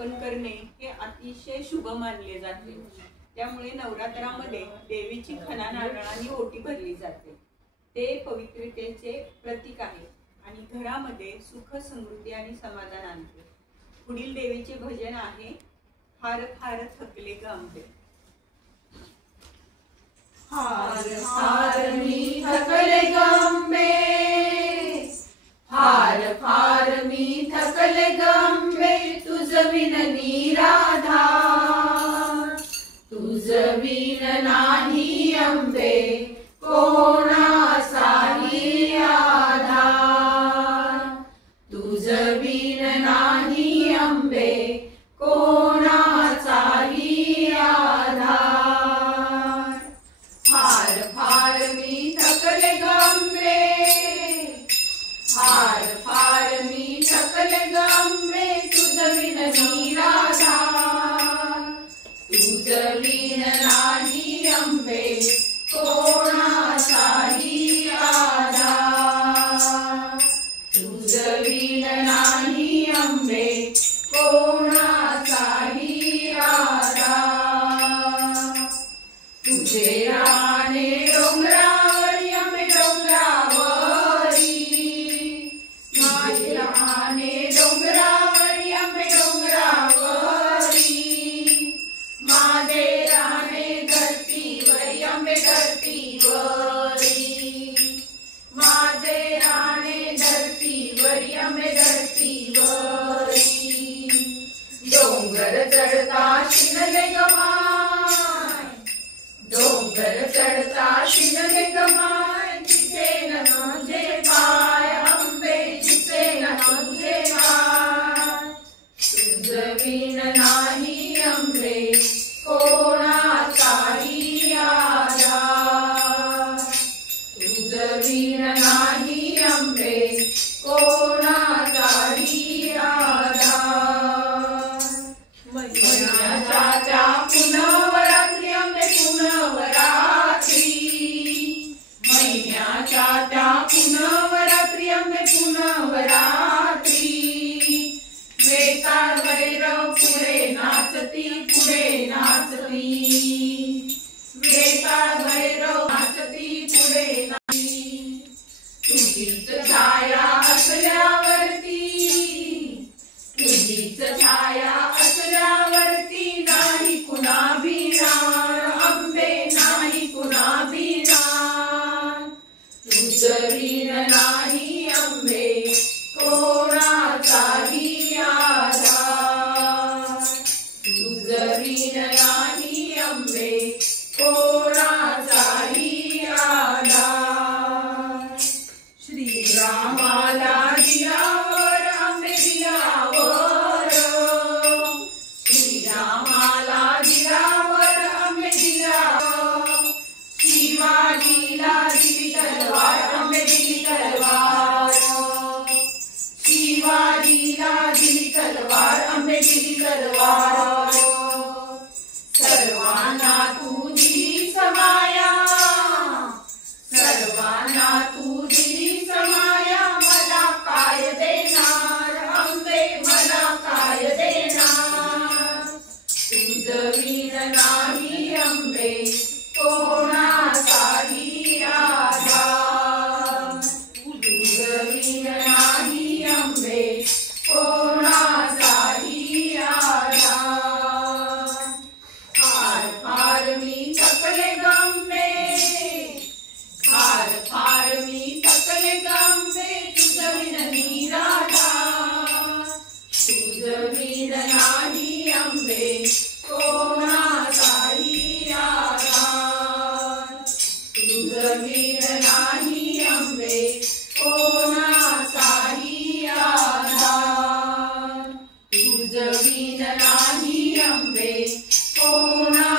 अर्पण करणे हे अतिशय शुभ मानले जाते। त्यामुळे नवरात्रामध्ये देवीची खणा नारळाने ओटी भरली जाते। ते पवित्रतेचे प्रतीक आहे आणि घरामध्ये सुख समृद्धी आणि समाधान आणते। पुढील देवीचे भजन आहे हार हार थकले ग अंबे। हार हार मी थकले ग अंबे, हार हार मी थकले ग अंबे, तुझ विन निराधार, तुझ विन नाही अंबे कोणाचाही आधार, तुझ विन नाही अंबे कोणाचाही आधार। हार हार मी थकले ग अंबे, हार हार मी थकले ग अंबे, तुझ विन निराधार, तुझ विन नाही अंबे कोणाचाही आधार, तुझ विन नाही अंबे कोणाचाही आधार। तुझे राणे डोंगरावरी अंबे डोंगरावरी, माझे राणे डोंगरावरी अंबे डोंगरावरी, माझे राणे धरतीवरी अंबे धरतीवरी, माझे राणे धरतीवरी अंबे धरतीवरी। डोंगर चढता शिनले ग माय, डोंगर चढता शिनले ग माय, दिसेना तुझे पाय अंबे, दिसेना तुझे पाय, तुझ विन नाही अंबे कोणाचाही आधार, तुझ विन नाही अंबे कोणाचाही आधार। महिन्याच्या त्या पुनवरात्री अंबे पुनवरात्री, महिन्याच्या त्या पुनवरात्री अंबे पुनवरात्री, बेताळ भैरव पुढे नाचती पुढे नाचती, बेताळ भैरव नाचती पुढे नाचती। तुझीच छाया असल्यावरती, तुझीच छाया असल्यावरती, नाही कुणा भिणार अंबे नाही कुणा भिणार, तुझ विन नाही अंबे कोणाचाही आधार, तुझ विन नाही अंबे कोणाचाही आधार। श्रीरामाला दिल्यावर अंबे दिल्यावर, श्रीरामाला दिल्यावर अंबे दिल्यावर, शिवाजीला दिली तलवार अंबे दिली तलवार, शिवाजीला दिली तलवार अंबे दिली तलवार। सर्वांना तू दिली समाया, सर्वांना तू दिली समाया, मला काय देणार अंबे मला काय देणार, तुझ विन नाही अंबे कोणाचाही आधार, तुझ विन नाही अंबे कोणाचाही आधार। हार हार मी थकले ग अंबे, हार हार मी थकले ग अंबे, तुझ विन निराधार, तुझ विन नाही अंबे कोणाचाही आधार, तुझ विन नाही अंबे कोणाचाही आधार, तुझ विन नाही अंबे कोणा